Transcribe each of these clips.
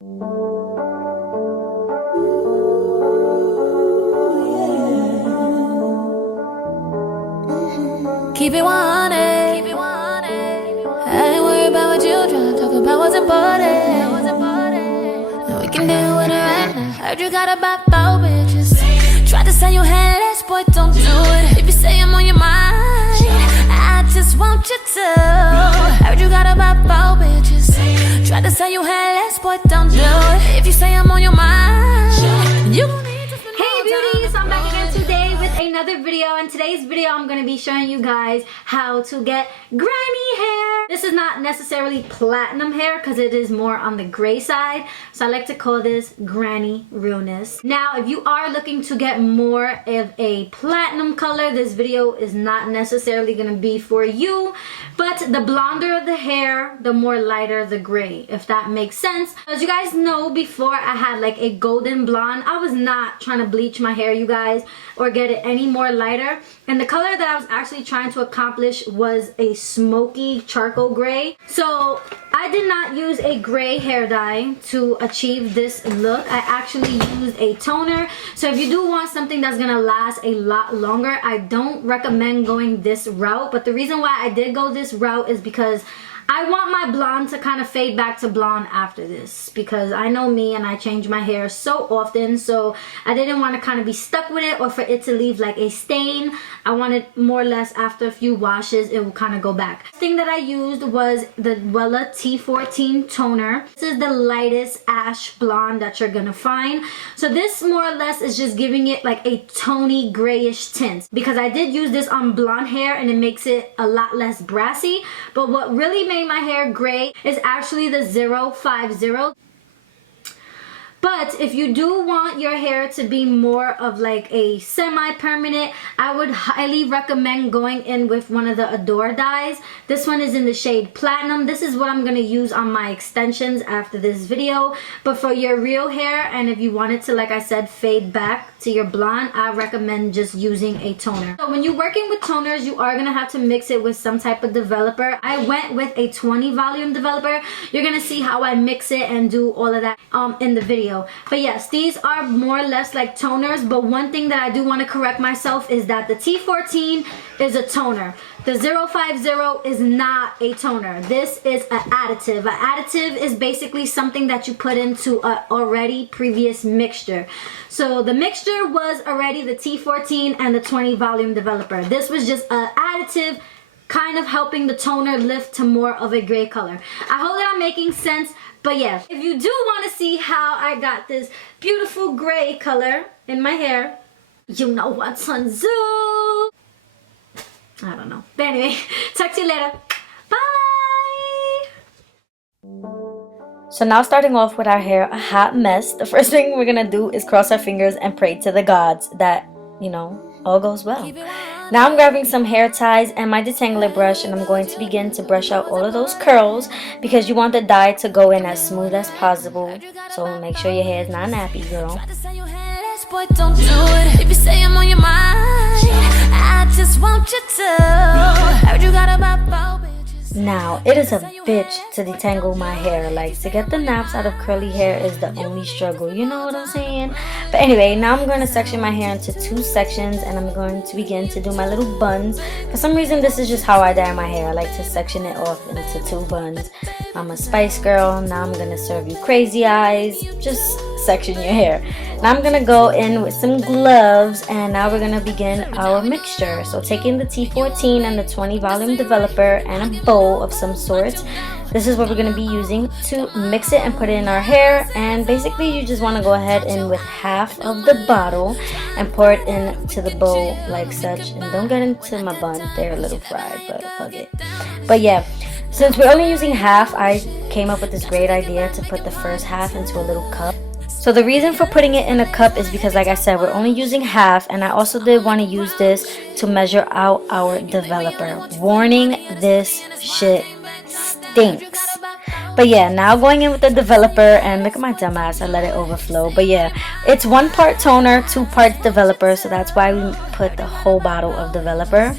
Keep it 100. I ain't worried about what you tryna talk about what's important. And we can deal with it right now. Heard you got about 4 bitches. Tried to say you had less, boy, don't do it. If you say I'm on your mind, I just want you to. Heard you got about 4 bitches. Tried to say you had less, boy, don't do it. If you say I'm on your mind, you gon' need to spend more Beauties, time. I'm back again today with another video. In today's video I'm going to be showing you guys how to get granny hair. This is not necessarily platinum hair because it is more on the gray side, so I like to call this granny realness. Now if you are looking to get more of a platinum color, this video is not necessarily going to be for you, but the blonder the hair, the more lighter the gray, if that makes sense. As you guys know, before I had like a golden blonde. I was not trying to bleach my hair, you guys, or get it any more lighter, and the color that I was actually trying to accomplish was a smoky charcoal gray. So I did not use a gray hair dye to achieve this look. I actually used a toner. So if you do want something that's gonna last a lot longer, I don't recommend going this route. But the reason why I did go this route is because I want my blonde to kind of fade back to blonde after this, because I know me and I change my hair so often, so I didn't want to kind of be stuck with it or for it to leave like a stain. I wanted more or less after a few washes it will kind of go back. The thing that I used was the Wella T14 toner. This is the lightest ash blonde that you're gonna find. So this more or less is just giving it like a tony grayish tint, because I did use this on blonde hair and it makes it a lot less brassy. But what really made my hair gray is actually the 050. But if you do want your hair to be more of like a semi-permanent, I would highly recommend going in with one of the Adore dyes. This one is in the shade Platinum. This is what I'm going to use on my extensions after this video. But for your real hair, and if you want it to, like I said, fade back to your blonde, I recommend just using a toner. So when you're working with toners, you are going to have to mix it with some type of developer. I went with a 20 volume developer. You're going to see how I mix it and do all of that in the video. But yes, these are more or less like toners, but one thing that I do want to correct myself is that the T14 is a toner. The 050 is not a toner. This is an additive. An additive is basically something that you put into a already previous mixture. So the mixture was already the T14 and the 20 volume developer. This was just an additive, kind of helping the toner lift to more of a gray color. I hope that I'm making sense. But yeah, if you do want to see how I got this beautiful gray color in my hair, you know what's on Zoom. I don't know. But anyway, talk to you later. Bye! So now, starting off with our hair a hot mess, the first thing we're gonna do is cross our fingers and pray to the gods that, you know, all goes well. Now I'm grabbing some hair ties and my detangler brush, and I'm going to begin to brush out all of those curls, because you want the dye to go in as smooth as possible. So make sure your hair is not nappy, girl. Boy, don't do it. If you say I'm on your mind, I just want you to. Heard you got about 4 bitches. Now, it is a bitch to detangle my hair. Like, to get the naps out of curly hair is the only struggle. You know what I'm saying? But anyway, now I'm going to section my hair into 2 sections, and I'm going to begin to do my little buns. For some reason, this is just how I dye my hair. I like to section it off into 2 buns. I'm a spice girl. Now I'm going to serve you crazy eyes. Just section your hair. Now I'm going to go in with some gloves, and now we're going to begin our mixture. So taking the T14 and the 20 volume developer and a bowl of some sort, this is what we're going to be using to mix it and put it in our hair. And basically you just want to go ahead and with half of the bottle and pour it into the bowl like such. And don't get into my bun, they're a little fried, but fuck it. But yeah, since we're only using half, I came up with this great idea to put the first half into a little cup. So the reason for putting it in a cup is because, like I said, we're only using half, and I also did want to use this to measure out our developer. Warning, this shit stinks. But yeah, now going in with the developer, and look at my dumb ass, I let it overflow. But yeah, it's 1 part toner, 2 parts developer, so that's why we put the whole bottle of developer.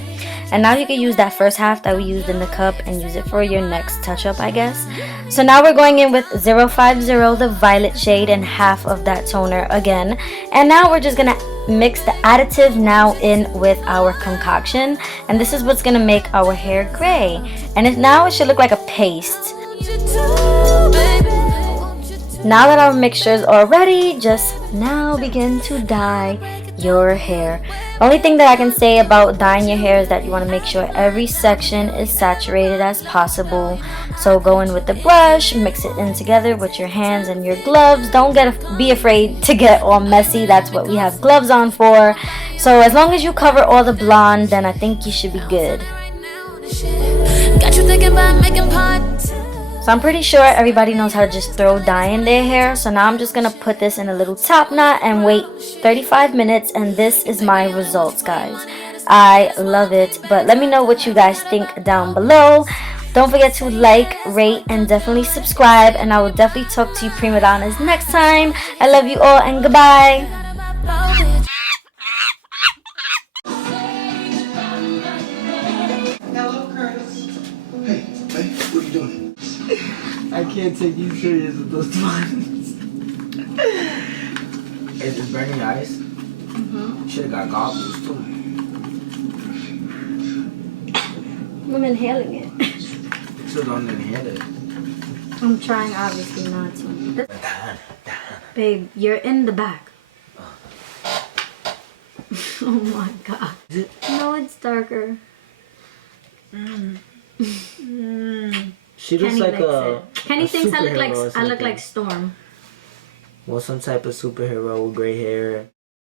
And now you can use that first half that we used in the cup and use it for your next touch-up, I guess. So now we're going in with 050, the violet shade, and half of that toner again. And now we're just gonna mix the additive now in with our concoction, and this is what's gonna make our hair gray. And now it should look like a paste. Now that our mixtures are ready, just now begin to dye your hair. The only thing that I can say about dyeing your hair is that you want to make sure every section is saturated as possible. So go in with the brush, mix it in together with your hands and your gloves. Don't be afraid to get all messy. That's what we have gloves on for. So as long as you cover all the blonde, then I think you should be good. Got you thinking about making parts. So I'm pretty sure everybody knows how to just throw dye in their hair. So now I'm just going to put this in a little top knot and wait 35 minutes. And this is my results, guys. I love it. But let me know what you guys think down below. Don't forget to like, rate, and definitely subscribe. And I will definitely talk to you prima donnas next time. I love you all and goodbye. I can't take you serious with those ones. Is this burning your eyes? Mm-hmm. Should have got goggles too. I'm inhaling it. Still don't inhale it. I'm trying obviously not to. Babe, you're in the back. Oh my god. Is it? No, it's darker. She looks Kenny like likes a. it. Kenny a thinks I look superhero or like something. Storm. Well, some type of superhero with gray hair.